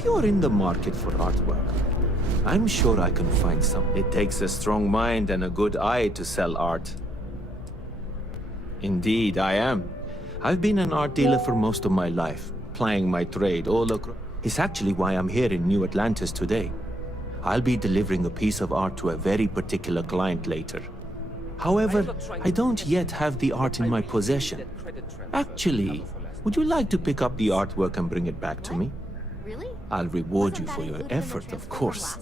If you're in the market for artwork, I'm sure I can find some. It takes a strong mind and a good eye to sell art. Indeed, I am. I've been an art dealer for most of my life, plying my trade all across. It's actually why I'm here in New Atlantis today. I'll be delivering a piece of art to a very particular client later. However, I don't yet have the art in my possession. Actually, would you like to pick up the artwork and bring it back to me? Really? I'll reward you for your effort, of course.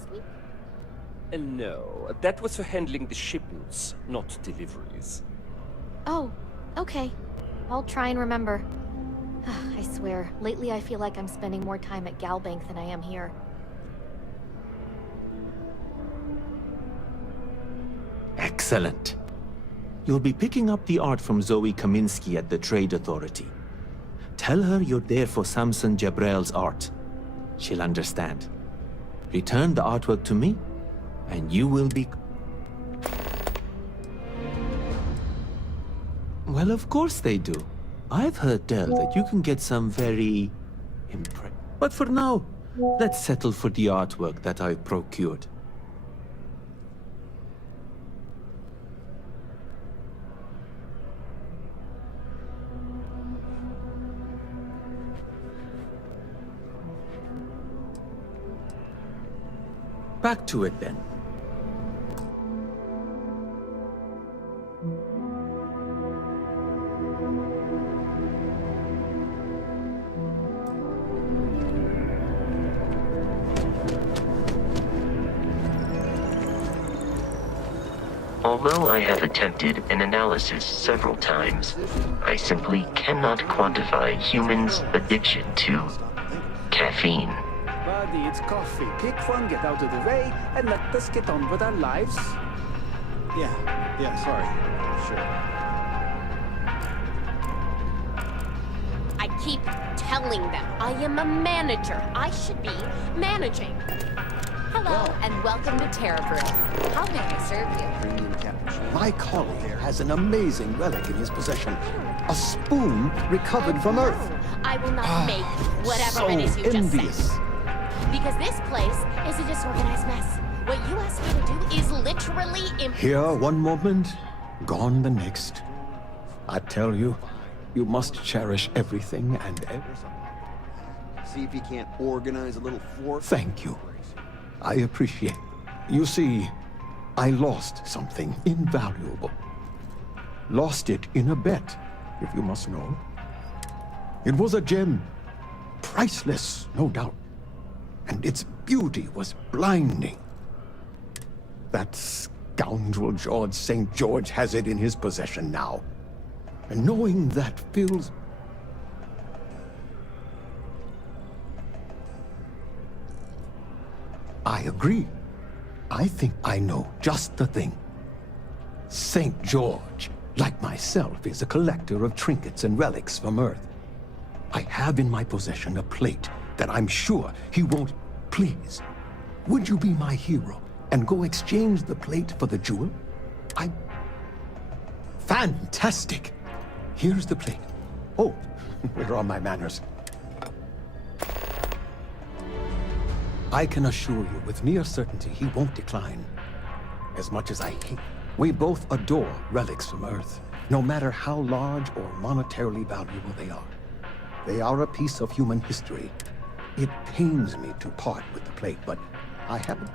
No, that was for handling the shipments, not deliveries. Oh, okay. I'll try and remember. I swear, lately I feel like I'm spending more time at Galbank than I am here. Excellent. You'll be picking up the art from Zoe Kaminsky at the Trade Authority. Tell her you're there for Samson Jabrel's art. She'll understand. Return the artwork to me, and you will be... Well, of course they do. I've heard tell that you can get some very... But for now, let's settle for the artwork that I've procured. Back to it then. Although I have attempted an analysis several times, I simply cannot quantify humans' addiction to caffeine. Buddy, it's coffee. Pick one, get out of the way, and let us get on with our lives. Yeah, sorry. Sure. I keep telling them I am a manager. I should be managing. Hello, and welcome to Terra Brew. How may I serve you? Premium cappuccino. My colleague has an amazing relic in his possession. A spoon recovered from Earth. I will not make whatever So it is you envious. just said. Because this place is a disorganized mess. What you asked me to do is literally Here one moment, gone the next. I tell you, you must cherish everything and See if you can't organize a little floor. Thank you. I appreciate. You see, I lost something invaluable. Lost it in a bet, if you must know. It was a gem. Priceless, no doubt. And its beauty was blinding. That scoundrel George St. George has it in his possession now. And knowing that fills... I agree. I think I know just the thing. St. George, like myself, is a collector of trinkets and relics from Earth. I have in my possession a plate that I'm sure he won't... Please, would you be my hero and go exchange the plate for the jewel? Fantastic! Here's the plate. Oh, where are my manners? I can assure you with near certainty he won't decline. As much as I hate, we both adore relics from Earth, no matter how large or monetarily valuable they are. They are a piece of human history. It pains me to part with the plate, but I haven't.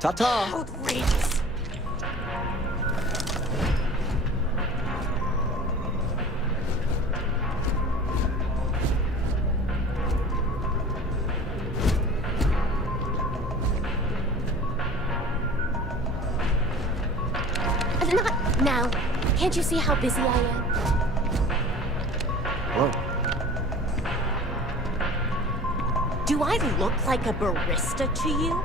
Ta-ta! outrageous. Not now. Can't you see how busy I am? Hello. Do I look like a barista to you?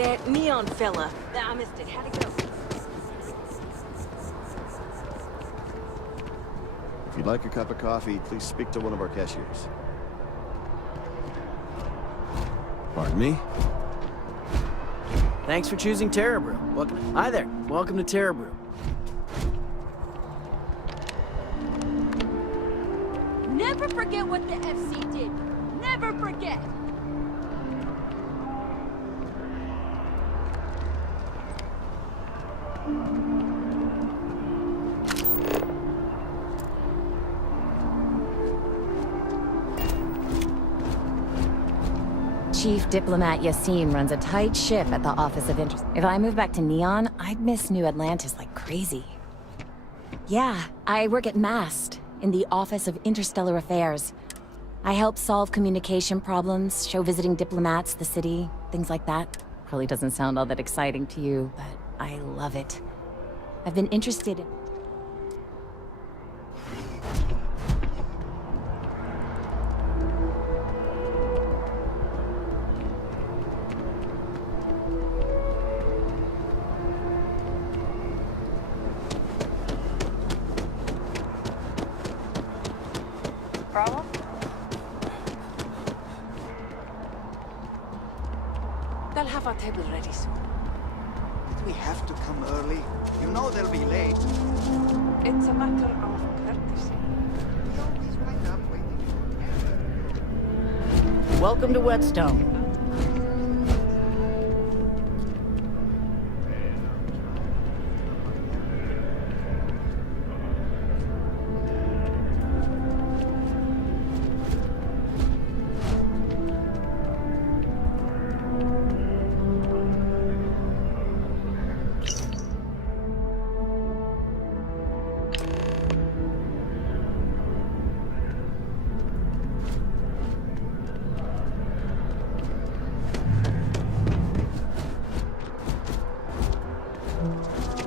That neon fella. I missed it. How'd it go? If you'd like a cup of coffee, please speak to one of our cashiers. Pardon me? Thanks for choosing Terra Brew. Hi there. Welcome to Terra Brew. Never forget what the FC did. Never forget. Chief Diplomat Yassine runs a tight ship at the Office of Interest. If I move back to Neon, I'd miss New Atlantis like crazy. Yeah, I work at MAST, in the Office of Interstellar Affairs. I help solve communication problems, show visiting diplomats the city, things like that. Probably doesn't sound all that exciting to you, but I love it. I've been interested in... Problem? They'll have our table ready soon. Did we have to come early? You know they'll be late. It's a matter of courtesy. We always wind up waiting. Welcome to Whetstone.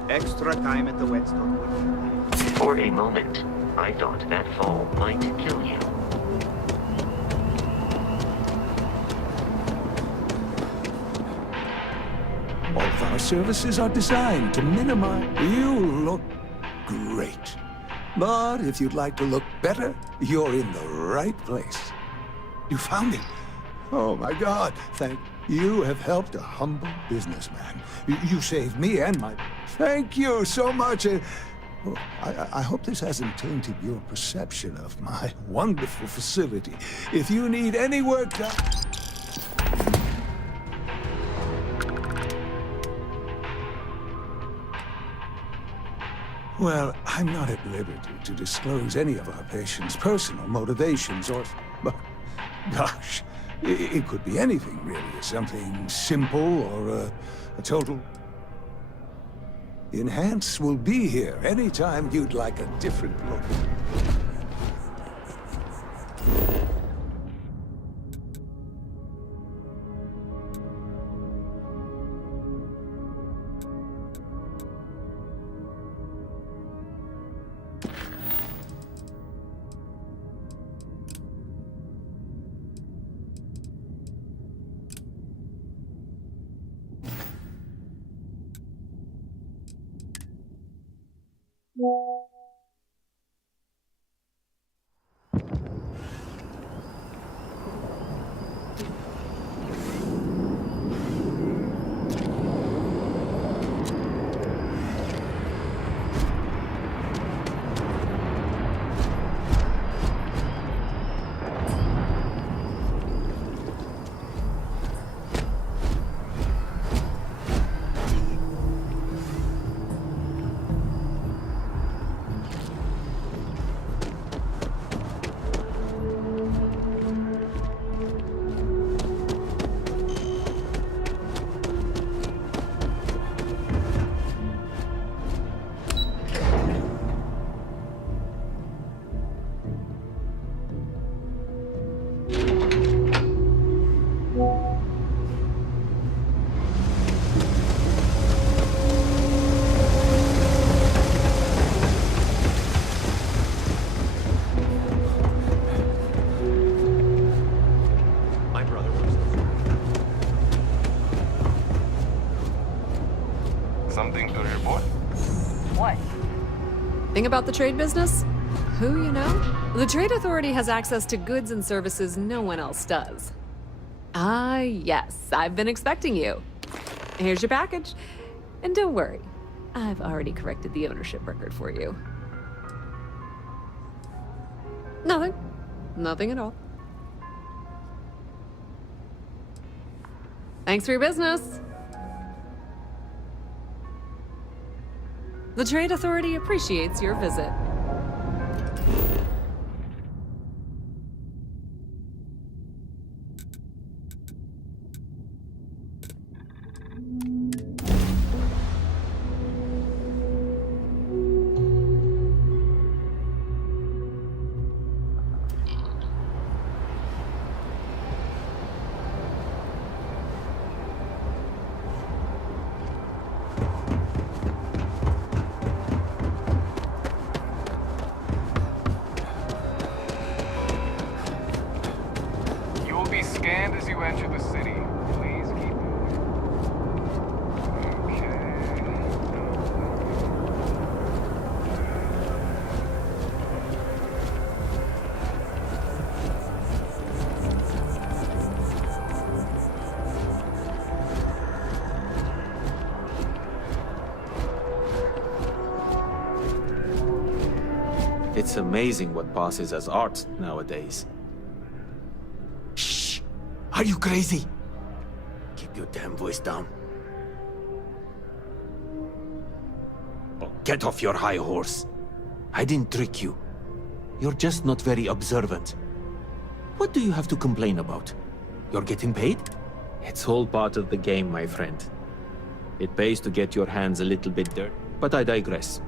Extra time at the Whetstone. For a moment, I thought that fall might kill you. All of our services are designed to minimize... You look great. But if you'd like to look better, you're in the right place. You found it. Oh my God, thank you. Have helped a humble businessman. You saved me and my... Thank you so much. Oh, I hope this hasn't tainted your perception of my wonderful facility. If you need any work done... Well, I'm not at liberty to disclose any of our patients' personal motivations or... But, gosh, it could be anything, really. Something simple or a total... Enhance will be here anytime you'd like a different look. What? Thing about the trade business? Who you know? The Trade Authority has access to goods and services no one else does. Ah, yes, I've been expecting you. Here's your package. And don't worry, I've already corrected the ownership record for you. Nothing. Nothing at all. Thanks for your business. The Trade Authority appreciates your visit. Scanned as you enter the city. Please keep moving. It's amazing what passes as art nowadays. Are you crazy? Keep your damn voice down. Oh, get off your high horse. I didn't trick you. You're just not very observant. What do you have to complain about? You're getting paid? It's all part of the game, my friend. It pays to get your hands a little bit dirty, but I digress.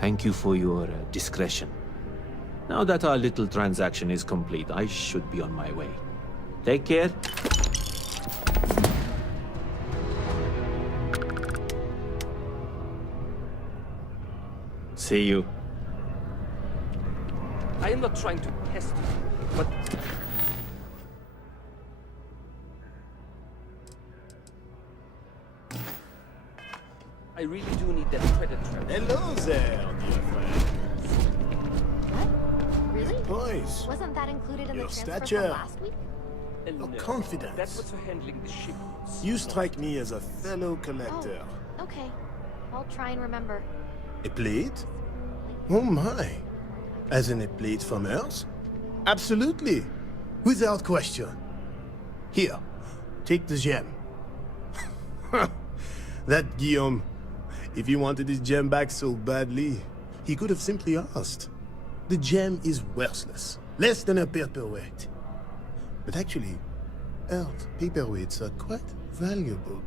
Thank you for your discretion. Now that our little transaction is complete, I should be on my way. Take care. See you. I am not trying to test you, but... I really do need that credit track. Hello there, dear friend. What? Really? Boys. Wasn't that included in Your the transfer stature. from last week? Your No, confidence. that's what's for handling the shipments. You strike me as a fellow collector. Oh, okay. I'll try and remember. A plate? Oh my. As in a plate from Earth? Absolutely. Without question. Here, take the gem. That Guillaume, if he wanted his gem back so badly, he could have simply asked. The gem is worthless, less than a paperweight. But actually, Earth paperweights are quite valuable.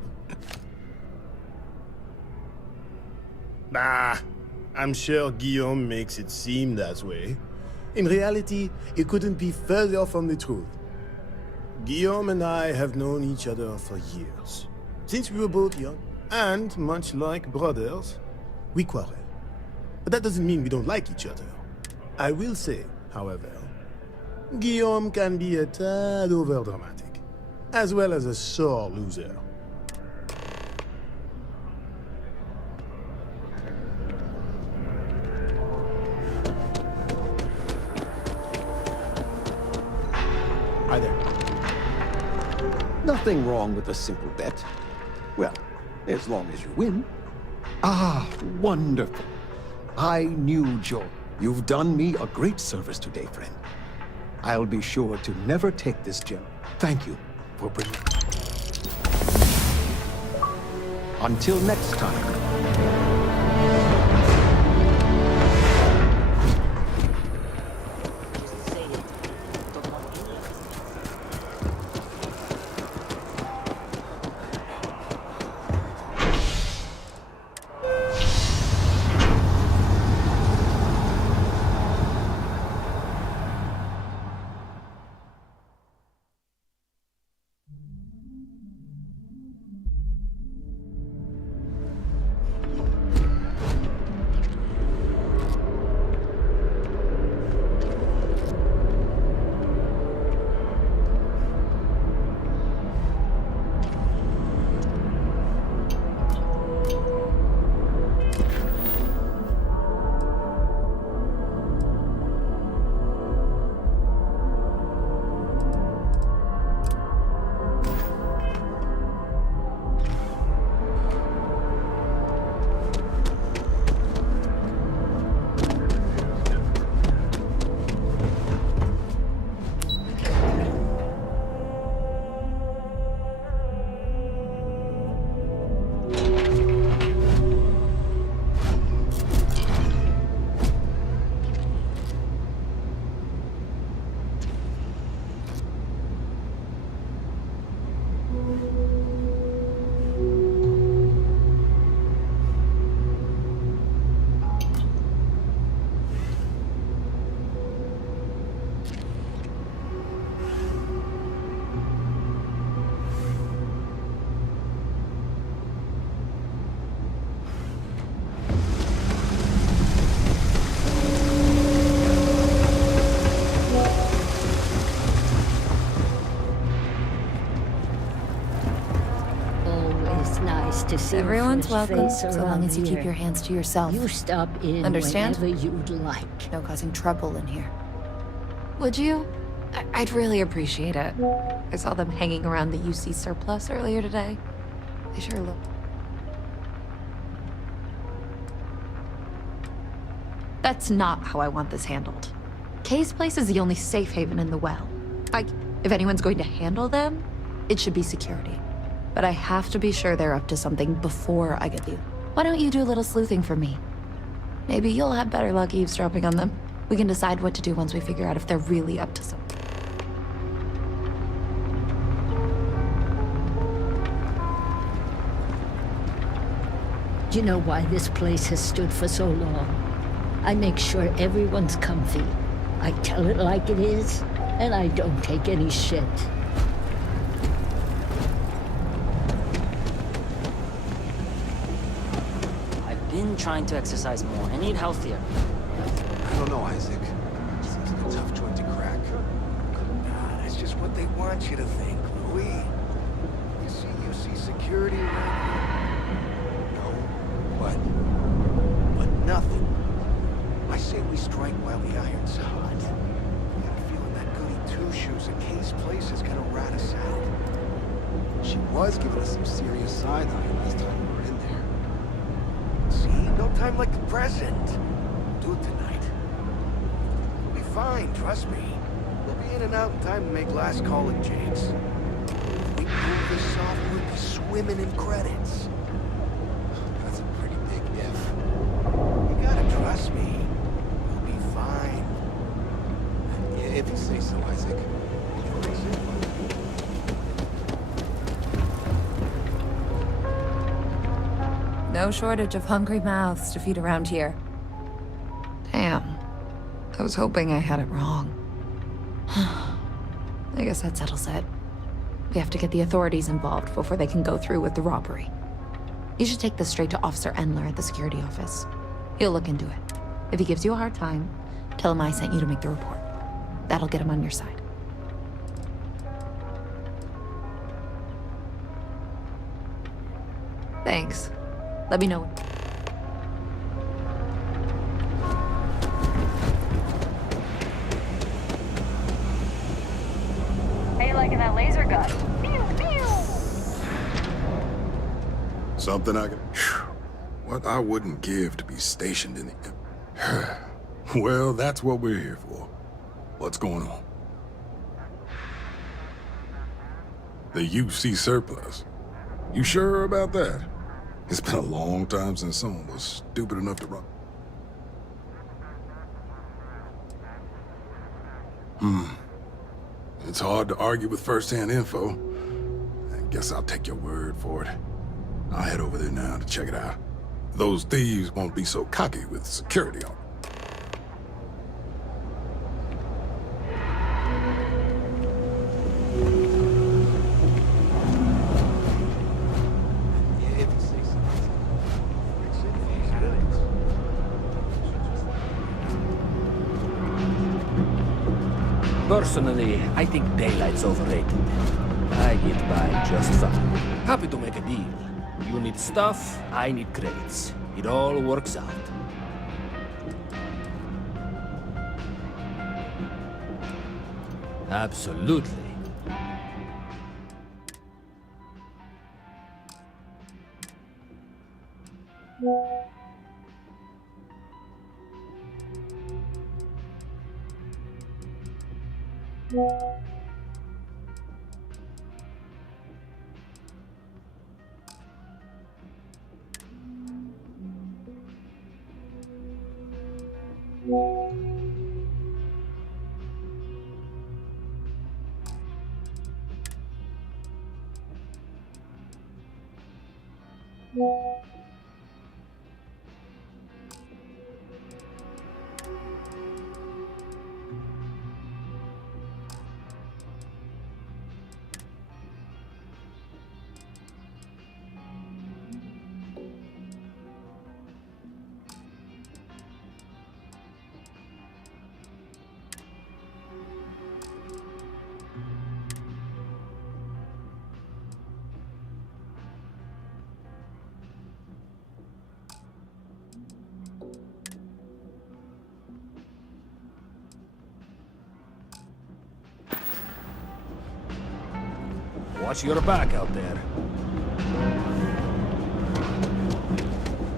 Bah, I'm sure Guillaume makes it seem that way. In reality, it couldn't be further from the truth. Guillaume and I have known each other for years. Since we were both young, and much like brothers, we quarrel. But that doesn't mean we don't like each other. I will say, however, Guillaume can be a tad overdramatic, as well as a sore loser. Hi there. Nothing wrong with a simple bet. Well, as long as you win. Ah, wonderful. I knew, Joe. You've done me a great service today, friend. I'll be sure to never take this gem. Thank you for bringing... Until next time. see Everyone's a fresh welcome, face so long around as you keep here. your hands to yourself. You stop in Understand? whenever you'd like. No causing trouble in here. Would you? I'd really appreciate it. I saw them hanging around the UC surplus earlier today. They sure look. That's not how I want this handled. Kay's place is the only safe haven in the well. If anyone's going to handle them, it should be security. But I have to be sure they're up to something before I get the... Why don't you do a little sleuthing for me? Maybe you'll have better luck eavesdropping on them. We can decide what to do once we figure out if they're really up to something. Do you know why this place has stood for so long? I make sure everyone's comfy. I tell it like it is, and I don't take any shit. I've been trying to exercise more. I need healthier. I don't know, Isaac. Seems like a tough joint to crack. Nah, that's just what they want you to think, Louis. You see security around here? No. But nothing. I say we strike while the iron's hot. I got a feeling that goody two-shoes at Kay's place is gonna rat us out. She was giving us some serious side-eye last time we were in there. See? No time like the present. Do it tonight. We'll be fine, trust me. We'll be in and out in time to make last call at Jake's. If we pull this off, we'll be swimming in credits. That's a pretty big if. You gotta trust me. We'll be fine. If you say so, Isaac. No shortage of hungry mouths to feed around here. Damn. I was hoping I had it wrong. I guess that settles it. We have to get the authorities involved before they can go through with the robbery. You should take this straight to Officer Endler at the security office. He'll look into it. If he gives you a hard time, tell him I sent you to make the report. That'll get him on your side. Thanks. Let me know. How you liking that laser gun? Pew, pew! Something I can... What I wouldn't give to be stationed in the... Well, that's what we're here for. What's going on? The UC surplus. You sure about that? It's been a long time since someone was stupid enough to run. It's hard to argue with first-hand info. I guess I'll take your word for it. I'll head over there now to check it out. Those thieves won't be so cocky with security on. Personally, I think daylight's overrated. I get by just fine. Happy to make a deal. You need stuff, I need credits. It all works out. Absolutely. Watch your back out there.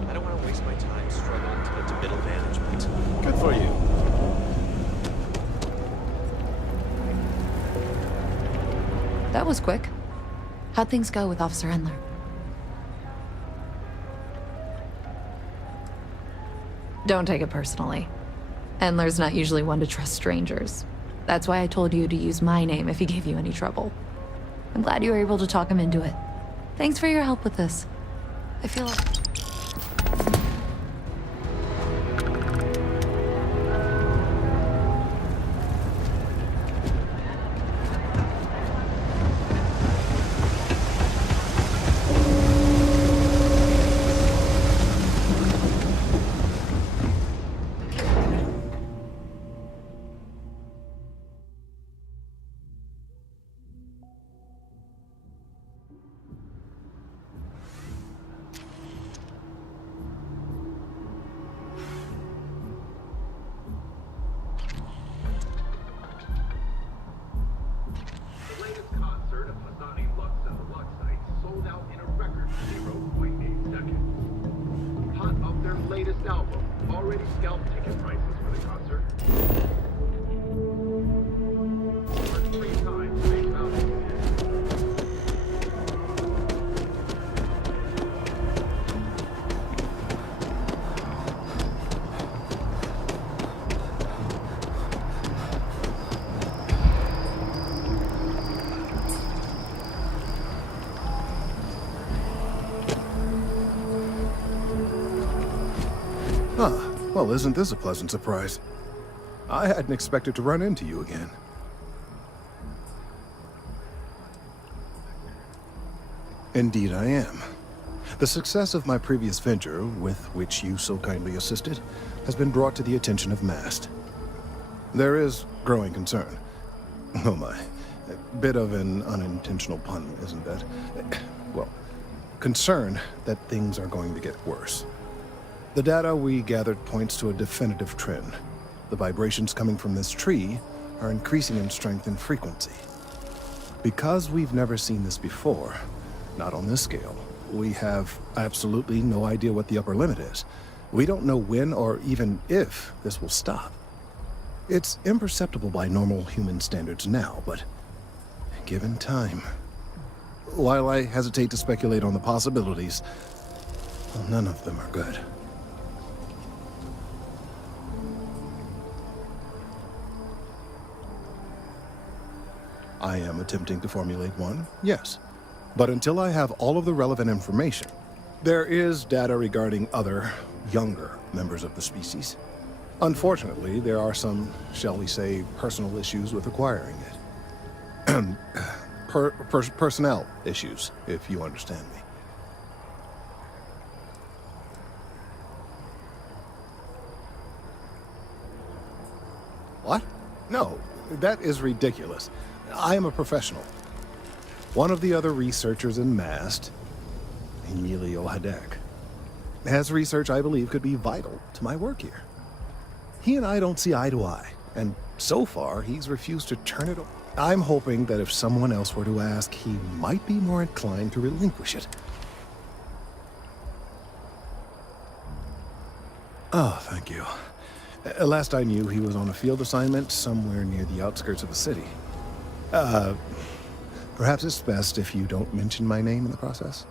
I don't want to waste my time struggling to get to middle management. Good for you. That was quick. How'd things go with Officer Endler? Don't take it personally. Endler's not usually one to trust strangers. That's why I told you to use my name if he gave you any trouble. I'm glad you were able to talk him into it. Thanks for your help with this. I feel like... Well, isn't this a pleasant surprise? I hadn't expected to run into you again. Indeed I am. The success of my previous venture, with which you so kindly assisted, has been brought to the attention of MAST. There is growing concern. Oh my. A bit of an unintentional pun, isn't that? Well, concern that things are going to get worse. The data we gathered points to a definitive trend. The vibrations coming from this tree are increasing in strength and frequency. Because we've never seen this before, not on this scale, we have absolutely no idea what the upper limit is. We don't know when or even if this will stop. It's imperceptible by normal human standards now, but given time... While I hesitate to speculate on the possibilities, well, none of them are good. I am attempting to formulate one, yes. But until I have all of the relevant information, there is data regarding other, younger members of the species. Unfortunately, there are some, shall we say, personal issues with acquiring it. Personnel issues, if you understand me. What? No, that is ridiculous. I am a professional. One of the other researchers in MAST, Emilio Hadek, has research I believe could be vital to my work here. He and I don't see eye to eye, and so far he's refused to turn it over. I'm hoping that if someone else were to ask, he might be more inclined to relinquish it. Oh, thank you. Last I knew, he was on a field assignment somewhere near the outskirts of the city. Perhaps it's best if you don't mention my name in the process.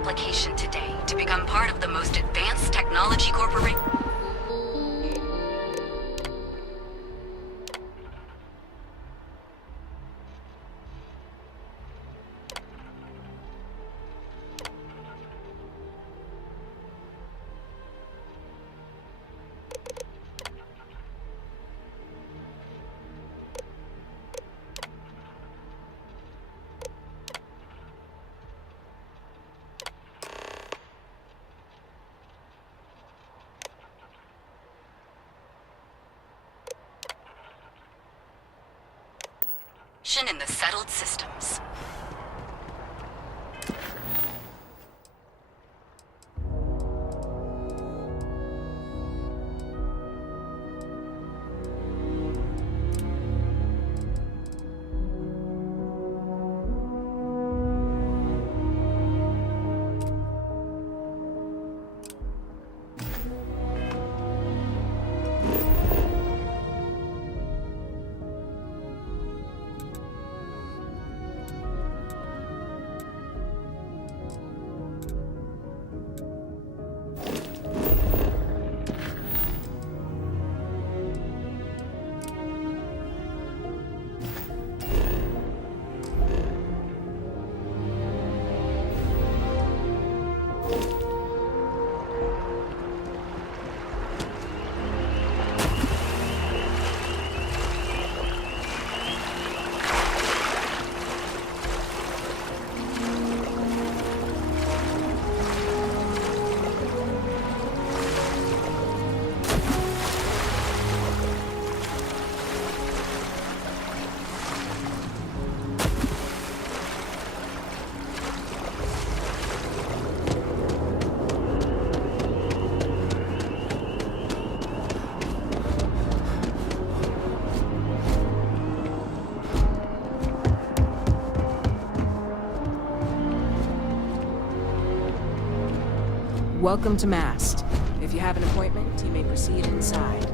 application today to become part of the most advanced technology corporation. In the settled systems. Welcome to Mast. If you have an appointment, you may proceed inside.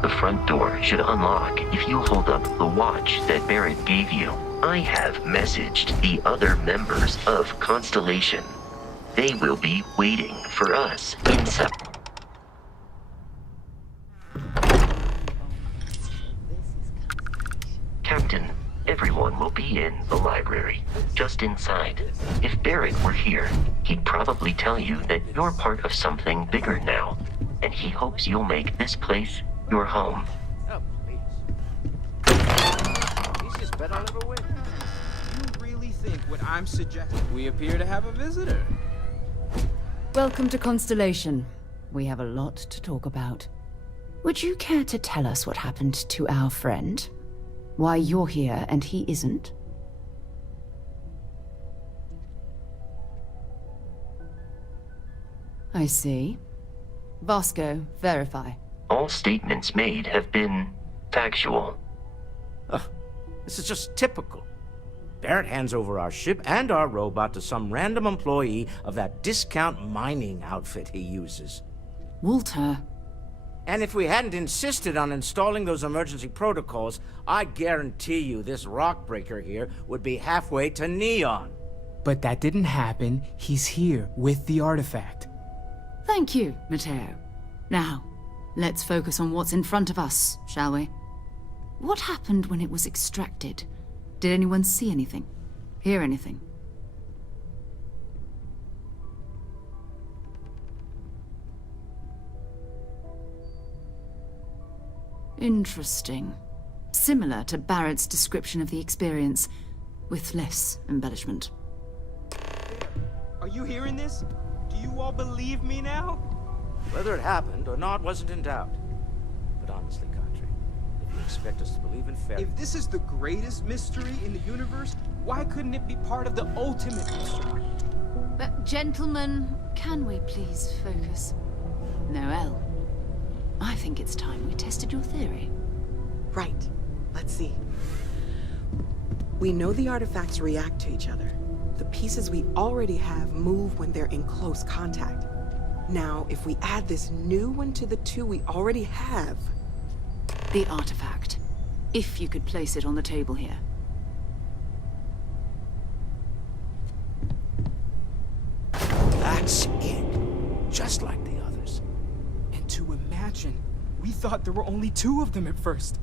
The front door should unlock if you hold up the watch that Barrett gave you. I have messaged the other members of Constellation. They will be waiting for us inside. Captain, everyone will be in the library, just inside. If Barrett were here, he'd probably tell you that you're part of something bigger now, and he hopes you'll make this place your home. Oh, please. Easiest bet I'll ever win. You really think what I'm suggesting? We appear to have a visitor. Welcome to Constellation. We have a lot to talk about. Would you care to tell us what happened to our friend? Why you're here and he isn't? I see. Vasco, verify. All statements made have been factual. This is just typical. Barrett hands over our ship and our robot to some random employee of that discount mining outfit he uses. Walter. And if we hadn't insisted on installing those emergency protocols, I guarantee you this rock breaker here would be halfway to Neon. But that didn't happen. He's here with the artifact. Thank you, Matteo. Now, let's focus on what's in front of us, shall we? What happened when it was extracted? Did anyone see anything? Hear anything? Interesting. Similar to Barrett's description of the experience, with less embellishment. Are you hearing this? Do you all believe me now? Whether it happened or not wasn't in doubt. But honestly, Country, if you expect us to believe in fairy... If this is the greatest mystery in the universe, why couldn't it be part of the ultimate mystery? But gentlemen, can we please focus? Noel, I think it's time we tested your theory. Right. Let's see. We know the artifacts react to each other. The pieces we already have move when they're in close contact. Now, if we add this new one to the two we already have... The artifact. If you could place it on the table here. That's it. Just like the others. And to imagine, we thought there were only 2 of them at first.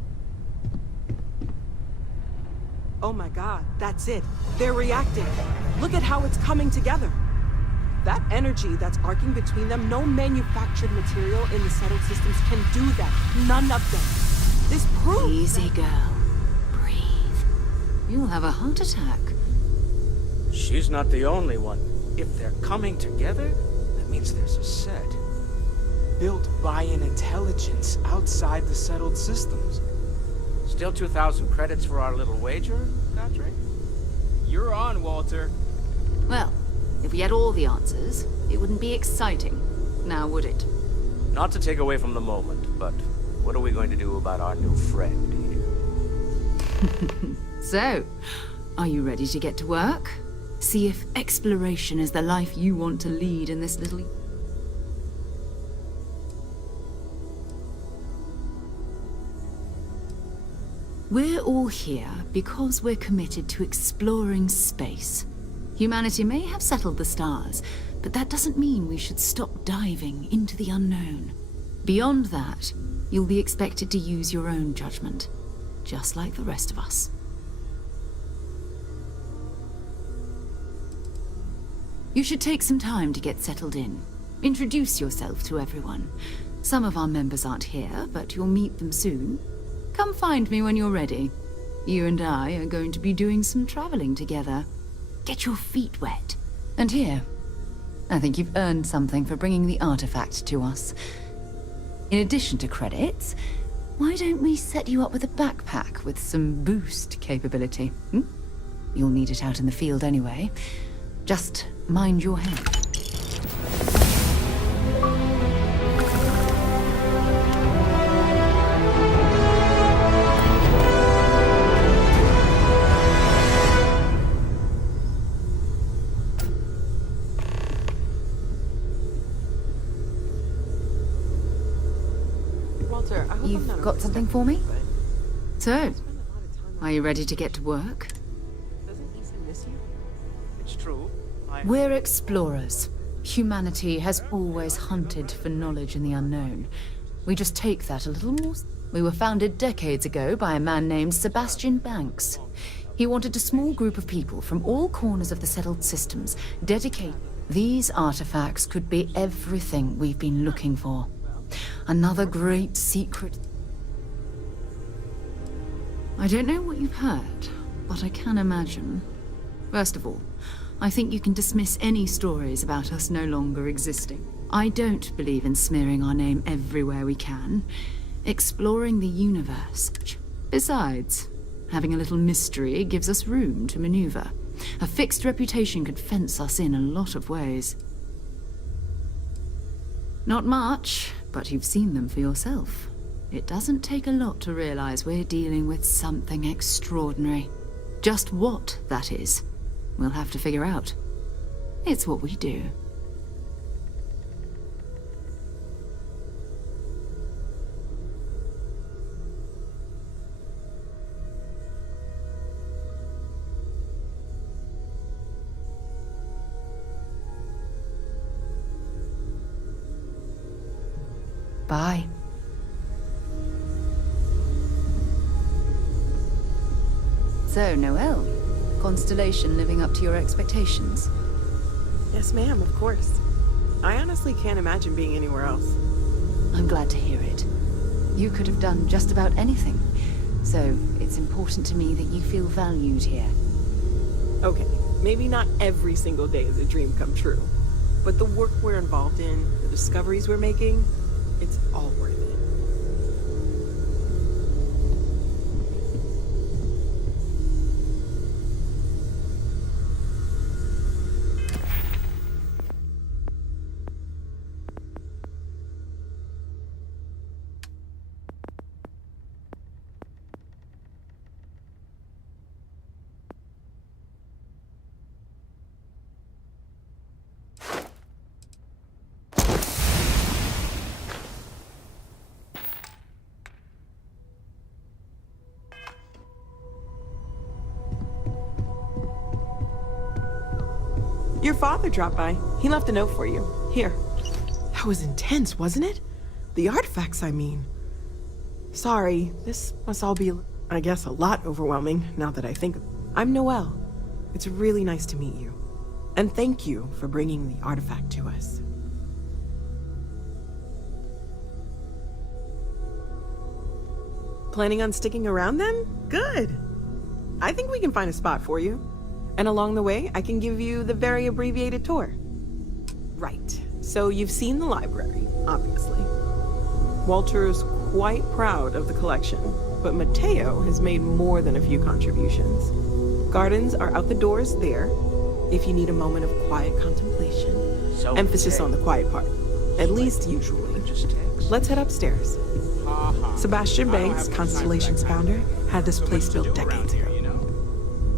Oh my god, that's it. They're reacting. Look at how it's coming together. That energy that's arcing between them, no manufactured material in the settled systems can do that. None of them. This proves... Easy, girl. Breathe. You'll have a heart attack. She's not the only one. If they're coming together, that means there's a set. Built by an intelligence outside the settled systems. Still 2,000 credits for our little wager, Patrick? You're on, Walter. Well, if we had all the answers, it wouldn't be exciting. Now, would it? Not to take away from the moment, but what are we going to do about our new friend here? So, are you ready to get to work? See if exploration is the life you want to lead in this little... We're all here because we're committed to exploring space. Humanity may have settled the stars, but that doesn't mean we should stop diving into the unknown. Beyond that, you'll be expected to use your own judgment, just like the rest of us. You should take some time to get settled in. Introduce yourself to everyone. Some of our members aren't here, but you'll meet them soon. Come find me when you're ready. You and I are going to be doing some traveling together. Get your feet wet. And here, I think you've earned something for bringing the artifact to us. In addition to credits, why don't we set you up with a backpack with some boost capability? You'll need it out in the field anyway. Just mind your head. Got something for me? So, are you ready to get to work? It's true. We're explorers. Humanity has always hunted for knowledge in the unknown. We just take that a little more. We were founded decades ago by a man named Sebastian Banks. He wanted a small group of people from all corners of the settled systems dedicated. These artifacts could be everything we've been looking for. Another great secret. I don't know what you've heard, but I can imagine. First of all, I think you can dismiss any stories about us no longer existing. I don't believe in smearing our name everywhere we can. Exploring the universe. Besides, having a little mystery gives us room to maneuver. A fixed reputation could fence us in a lot of ways. Not much, but you've seen them for yourself. It doesn't take a lot to realize we're dealing with something extraordinary. Just what that is, we'll have to figure out. It's what we do. Bye. So, Noelle, Constellation living up to your expectations? Yes, ma'am, of course. I honestly can't imagine being anywhere else. I'm glad to hear it. You could have done just about anything. So, it's important to me that you feel valued here. Okay, maybe not every single day is a dream come true. But the work we're involved in, the discoveries we're making, it's all worth it. Your father dropped by. He left a note for you. Here. That was intense, wasn't it? The artifacts, I mean. Sorry, this must all be, I guess, a lot overwhelming now that I think of it. I'm Noelle. It's really nice to meet you. And thank you for bringing the artifact to us. Planning on sticking around then? Good. I think we can find a spot for you. And along the way, I can give you the very abbreviated tour. Right. So you've seen the library, obviously. Walter's quite proud of the collection, but Mateo has made more than a few contributions. Gardens are out the doors there, if you need a moment of quiet contemplation. Emphasis on the quiet part, at least usually. Let's head upstairs. Sebastian Banks, Constellation's founder, had this place built decades ago.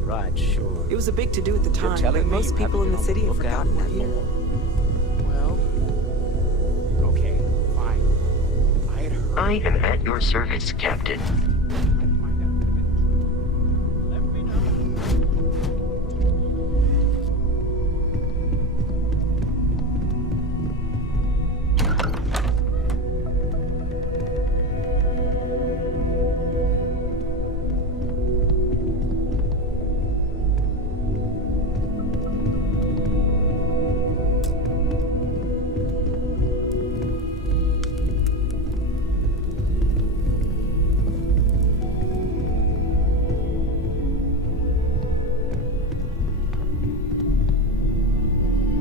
Right, sure. It was a big to-do at the time, but most people in the city have forgotten we're here. Well, okay, fine. I had heard... I am at your service, Captain.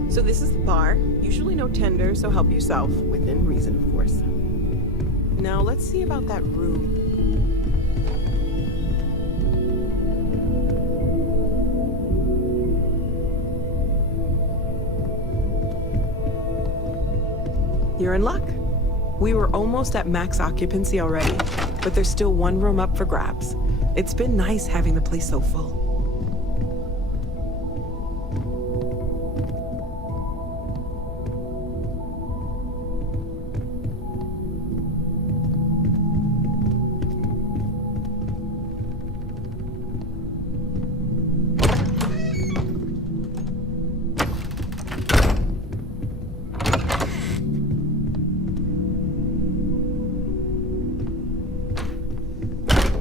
So this is the bar. Usually no tender, so help yourself, within reason, of course. Now let's see about that room. You're in luck. We were almost at max occupancy already, but there's still one room up for grabs. It's been nice having the place so full.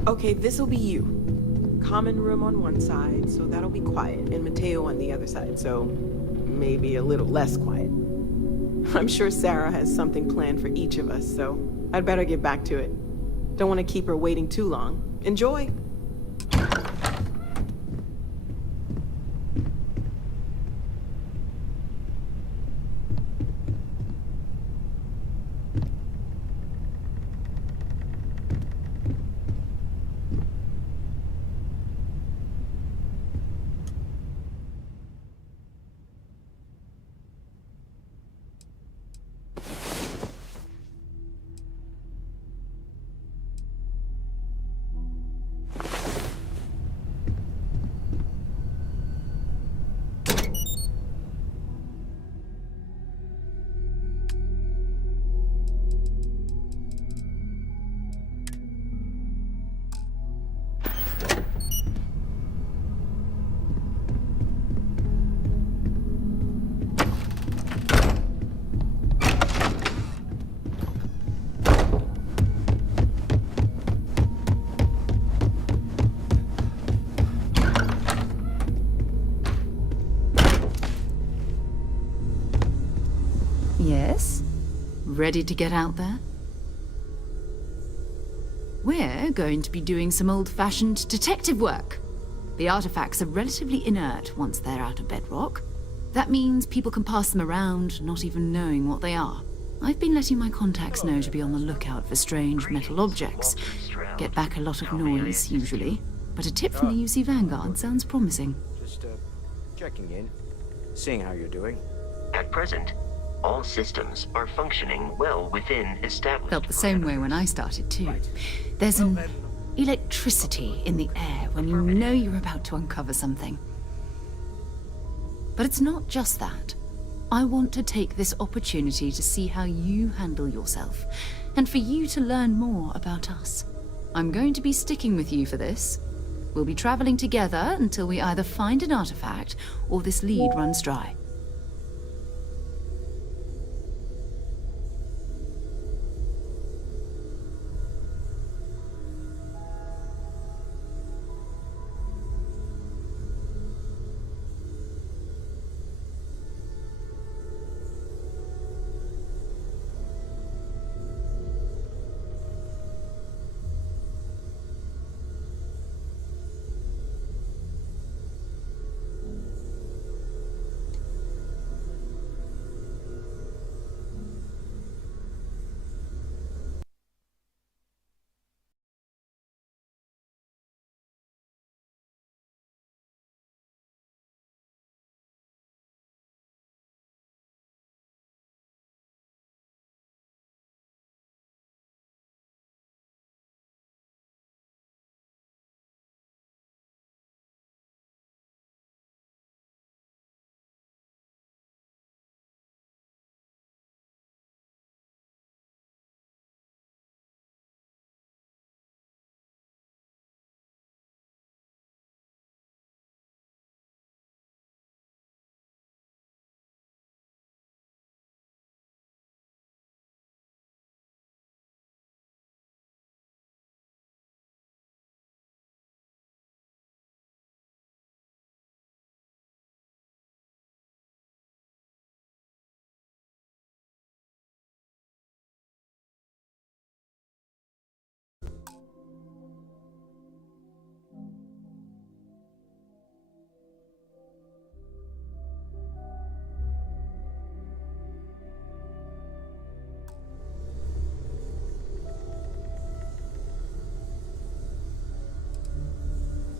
Okay, this'll be you. Common room on one side, so that'll be quiet, and Mateo on the other side, so maybe a little less quiet. I'm sure Sarah has something planned for each of us, so I'd better get back to it. Don't want to keep her waiting too long. Enjoy! Yes? Ready to get out there? We're going to be doing some old-fashioned detective work. The artifacts are relatively inert once they're out of bedrock. That means people can pass them around, not even knowing what they are. I've been letting my contacts know to be on the lookout for strange metal objects. Get back a lot of noise, usually. But a tip from the UC Vanguard sounds promising. Just, checking in. Seeing how you're doing. At present, all systems are functioning well within established... Felt the same way when I started, too. There's an electricity in the air when you know you're about to uncover something. But it's not just that. I want to take this opportunity to see how you handle yourself, and for you to learn more about us. I'm going to be sticking with you for this. We'll be traveling together until we either find an artifact or this lead runs dry.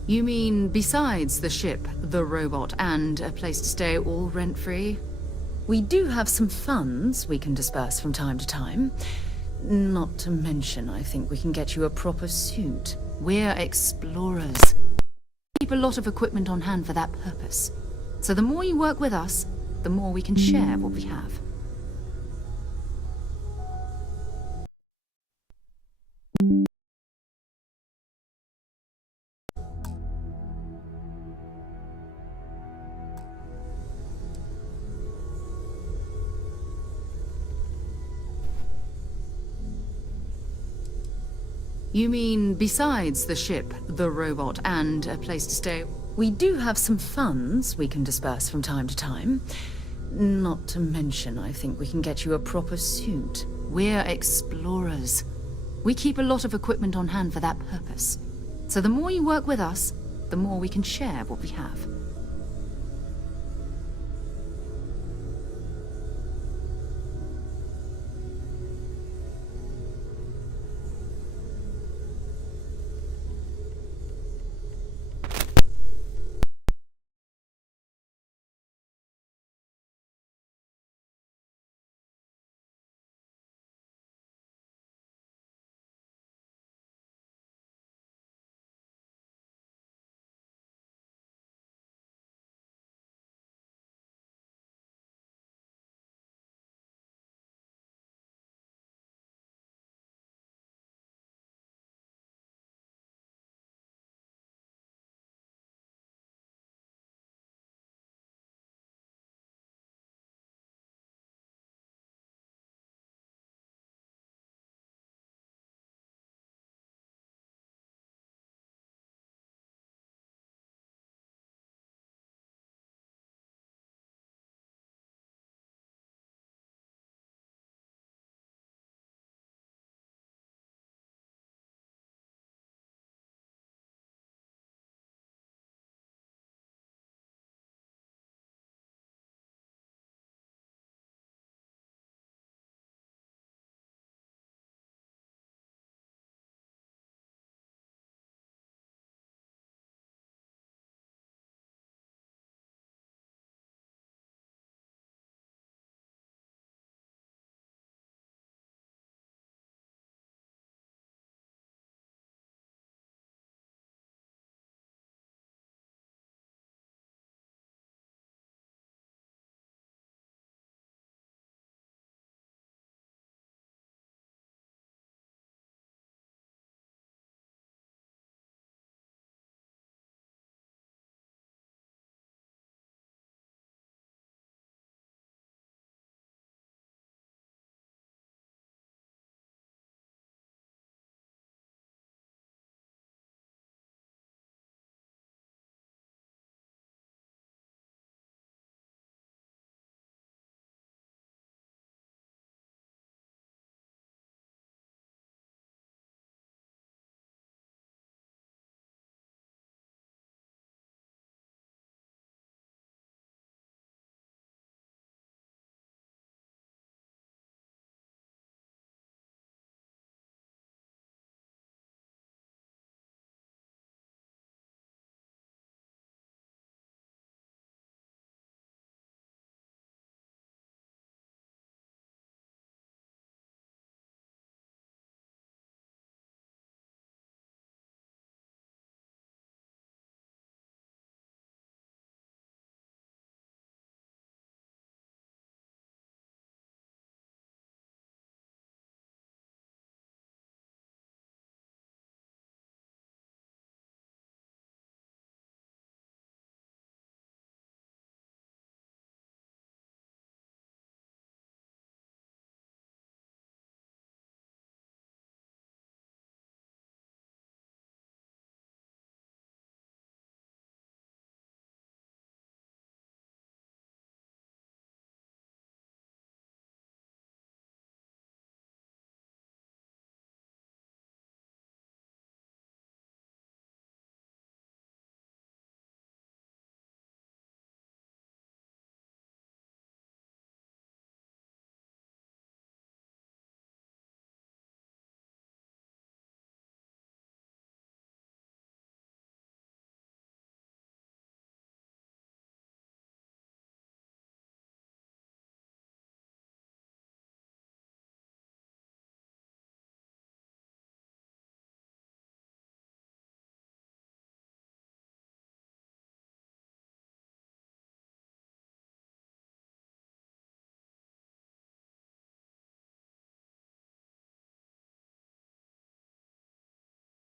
You mean besides the ship, the robot, and a place to stay all rent-free? We do have some funds we can disperse from time to time. Not to mention, I think we can get you a proper suit. We're explorers. Keep a lot of equipment on hand for that purpose. So the more you work with us, the more we can share what we have. You mean besides the ship, the robot, and a place to stay? We do have some funds we can disperse from time to time. Not to mention, I think we can get you a proper suit. We're explorers. We keep a lot of equipment on hand for that purpose. So the more you work with us, the more we can share what we have.